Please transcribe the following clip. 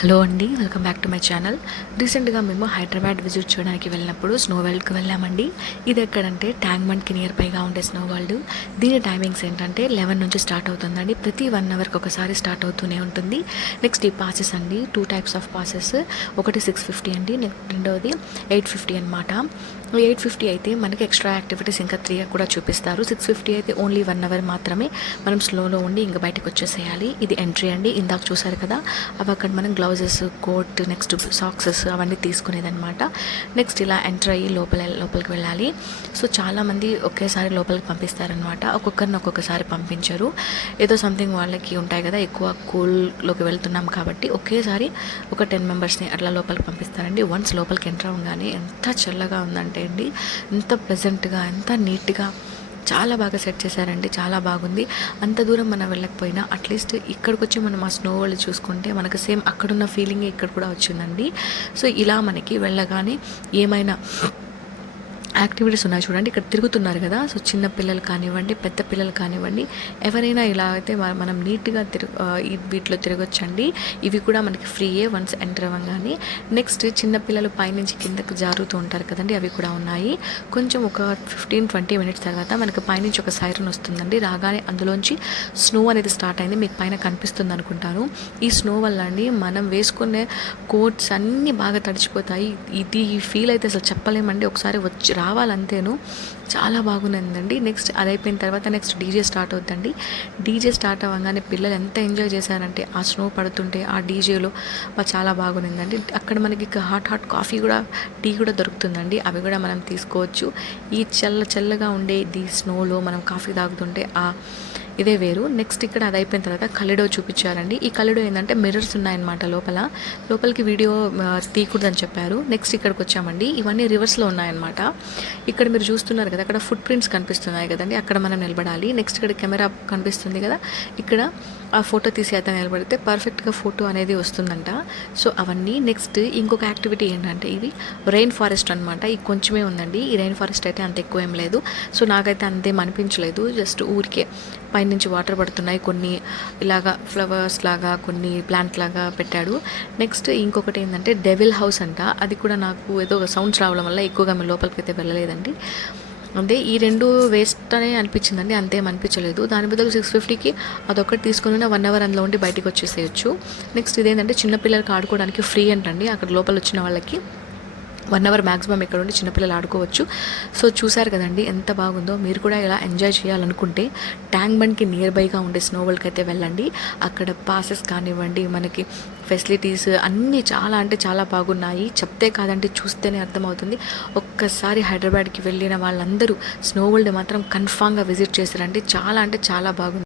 Hello అండి, welcome back to my channel. రీసెంట్గా మేము హైదరాబాద్ విజిట్ చేయడానికి వెళ్ళినప్పుడు స్నో వరల్డ్కి వెళ్ళామండి. ఇది ఎక్కడంటే ట్యాంక్ బండ్కి నియర్ బైగా ఉండే స్నో వరల్డ్. దీని టైమింగ్స్ ఏంటంటే 11 నుంచి స్టార్ట్ అవుతుందండి. ప్రతి 1 అవర్కి ఒకసారి స్టార్ట్ అవుతూనే ఉంటుంది. నెక్స్ట్ ఈ పాసెస్ అండి, 2 టైప్స్ ఆఫ్ పాసెస్. ఒకటి 650 అండి, రెండవది 850 అనమాట. 850 అయితే మనకి ఎక్స్ట్రా యాక్టివిటీస్ ఇంకా 3 కూడా చూపిస్తారు. 650 అయితే ఓన్లీ 1 అవర్ మాత్రమే మనం స్లోలో ఉండి ఇంకా బయటకు వచ్చేసేయాలి. ఇది ఎంట్రీ అండి. ఇందాక చూసారు కదా, అవి అక్కడ మనం గ్లౌజెస్, కోట్, నెక్స్ట్ సాక్సెస్ అవన్నీ తీసుకునేదనమాట. నెక్స్ట్ ఇలా ఎంటర్ అయ్యి లోపలికి వెళ్ళాలి. సో చాలామంది ఒకేసారి లోపలికి పంపిస్తారనమాట. ఒక్కొక్కరిని ఒక్కొక్కసారి పంపించరు. ఏదో సంథింగ్ వాళ్ళకి ఉంటాయి కదా, ఎక్కువ కూల్లోకి వెళ్తున్నాం కాబట్టి ఒకేసారి ఒక 10 మెంబర్స్ని అట్లా లోపలికి పంపిస్తారండి. వన్స్ లోపలికి ఎంటర్ అవ్వగానే ఎంత చల్లగా ఉందంటే అండి, ఎంత ప్లెజెంట్గా, ఎంత నీట్గా, చాలా బాగా సెట్ చేశారండి. చాలా బాగుంది. అంత దూరం మనం వెళ్ళకపోయినా అట్లీస్ట్ ఇక్కడికి వచ్చి మనం ఆ స్నో వరల్డ్ చూసుకుంటే మనకు సేమ్ అక్కడున్న ఫీలింగ్ ఇక్కడ కూడా వచ్చిందండి. సో ఇలా మనకి వెళ్ళగానే ఏమైనా యాక్టివిటీస్ ఉన్నాయి చూడండి. ఇక్కడ తిరుగుతున్నారు కదా, సో చిన్న పిల్లలు కానివ్వండి, పెద్ద పిల్లలు కానివ్వండి, ఎవరైనా ఇలా అయితే మనం నీట్గా వీటిలో తిరగొచ్చండి. ఇవి కూడా మనకి ఫ్రీయే వన్స్ ఎంటర్ అవ్వగానే. నెక్స్ట్ చిన్నపిల్లలు పైనుంచి కిందకు జారుతూ ఉంటారు కదండి, అవి కూడా ఉన్నాయి. కొంచెం ఒక 15-20 మినిట్స్ తర్వాత మనకు పైనుంచి ఒక సైరన్ వస్తుందండి. రాగానే అందులోంచి స్నో అనేది స్టార్ట్ అయింది. మీకు పైన కనిపిస్తుంది అనుకుంటాను. ఈ స్నో వల్ల అండి మనం వేసుకునే కోట్స్ అన్నీ బాగా తడిచిపోతాయి. ఇది ఫీల్ అయితే అసలు చెప్పలేమండి. ఒకసారి వచ్చి రావాలంతేను. చాలా బాగుందండి. నెక్స్ట్ అది అయిపోయిన తర్వాత నెక్స్ట్ డీజే స్టార్ట్ అవుతుందండి. డీజే స్టార్ట్ అవ్వగానే పిల్లలు ఎంత ఎంజాయ్ చేశారంటే ఆ స్నో పడుతుంటే ఆ డీజేలో చాలా బాగుందండి. అక్కడ మనకి హాట్ కాఫీ కూడా, టీ కూడా దొరుకుతుందండి. అవి కూడా మనం తీసుకోవచ్చు. ఈ చల్లగా ఉండే ఈ స్నోలో మనం కాఫీ తాగుతుంటే ఇదే వేరు. నెక్స్ట్ ఇక్కడ అది అయిపోయిన తర్వాత కలిడో చూపించారండి. ఈ కలిడో ఏంటంటే మిర్రర్స్ ఉన్నాయన్నమాట లోపలికి వీడియో తీయకూడదని చెప్పారు. నెక్స్ట్ ఇక్కడికి వచ్చామండి. ఇవన్నీ రివర్స్లో ఉన్నాయన్నమాట. ఇక్కడ మీరు చూస్తున్నారు కదా, అక్కడ ఫుట్ ప్రింట్స్ కనిపిస్తున్నాయి కదండి, అక్కడ మనం నిలబడాలి. నెక్స్ట్ ఇక్కడ కెమెరా కనిపిస్తుంది కదా, ఇక్కడ ఆ ఫోటో తీసి అయితే నిలబడితే పర్ఫెక్ట్గా ఫోటో అనేది వస్తుందంట. సో అవన్నీ. నెక్స్ట్ ఇంకొక యాక్టివిటీ ఏంటంటే ఇది రెయిన్ ఫారెస్ట్ అనమాట. ఇది కొంచెమే ఉందండి. ఈ రెయిన్ ఫారెస్ట్ అయితే అంత ఎక్కువ ఏం లేదు. సో నాకైతే అంతేం అనిపించలేదు. జస్ట్ ఊరికే పైనుంచి వాటర్ పడుతున్నాయి, కొన్ని ఇలాగా ఫ్లవర్స్ లాగా, కొన్ని ప్లాంట్ లాగా పెట్టాడు. నెక్స్ట్ ఇంకొకటి ఏంటంటే డెవిల్ హౌస్ అంట. అది కూడా నాకు ఏదో సౌండ్స్ రావడం వల్ల ఎక్కువగా మేము లోపలికి అయితే వెళ్ళలేదండి. అంతే. ఈ 2 వేస్ట్ అనే అనిపించిందండి, అంతేం అనిపించలేదు. దాని బదులు 650కి అదొక్కటి తీసుకొని 1 అవర్ అందులో ఉండి బయటికి వచ్చేసేయచ్చు. నెక్స్ట్ ఇదేంటంటే చిన్నపిల్లలకి ఆడుకోవడానికి ఫ్రీ అంటండి. అక్కడ లోపల వచ్చిన వాళ్ళకి 1 అవర్ మ్యాక్సిమం ఇక్కడ ఉండి చిన్నపిల్లలు ఆడుకోవచ్చు. సో చూసారు కదండి ఎంత బాగుందో. మీరు కూడా ఇలా ఎంజాయ్ చేయాలనుకుంటే ట్యాంక్ బండ్కి నియర్ బైగా ఉండే స్నో వరల్డ్కి అయితే వెళ్ళండి. అక్కడ పాసెస్ కానివ్వండి, మనకి ఫెసిలిటీస్ అన్నీ చాలా అంటే చాలా బాగున్నాయి. చెప్తే కాదంటే చూస్తేనే అర్థమవుతుంది. ఒక్కసారి హైదరాబాద్కి వెళ్ళిన వాళ్ళందరూ స్నో వరల్డ్ మాత్రం కన్ఫామ్గా విజిట్ చేశారండి. చాలా అంటే చాలా బాగుంది.